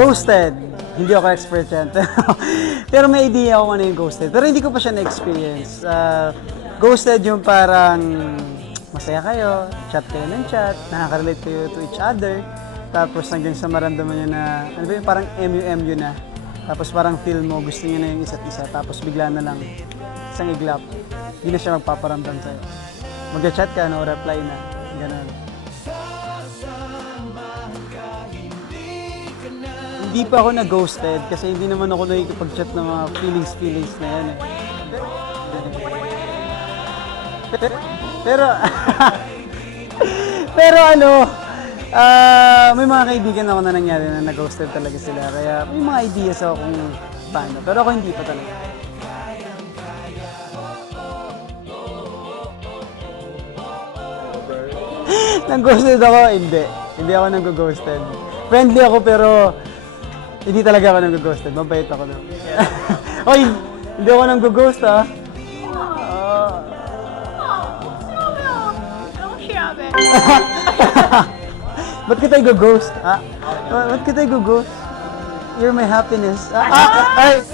Ghosted. Hindi ako expert yan. Pero may idea ako ano yung ghosted. Pero hindi ko pa siya na-experience. Ghosted yung parang masaya kayo, chat kayo ng chat, nakaka-relate kayo to each other. Tapos hanggang sa maramdaman nyo na, ano ba yun, parang MU na. Tapos parang feel mo, gusto niyo na yung isa't isa. Tapos bigla na lang, isang iglap, hindi na siya magpaparamdam sa'yo. Mag-chat ka, no reply na. Ganun. Hindi pa ako na-ghosted kasi hindi naman ako nakikipag-chat ng mga feelings na yan eh. Pero, pero ano, may mga kaibigan ako na nangyari na nag-ghosted talaga sila. Kaya may mga ideas ako kung paano. Pero ako hindi pa talaga. Nag-ghosted ako? Hindi. Hindi ako nag-ghosted. Friendly ako pero hindi talaga ako nag-ghosted. Mabait ako na. Oy, hindi ako nag-ghost ha. Ba't kita i-ghost? Ha? Ba't kita i-ghost? You're my happiness. Ay!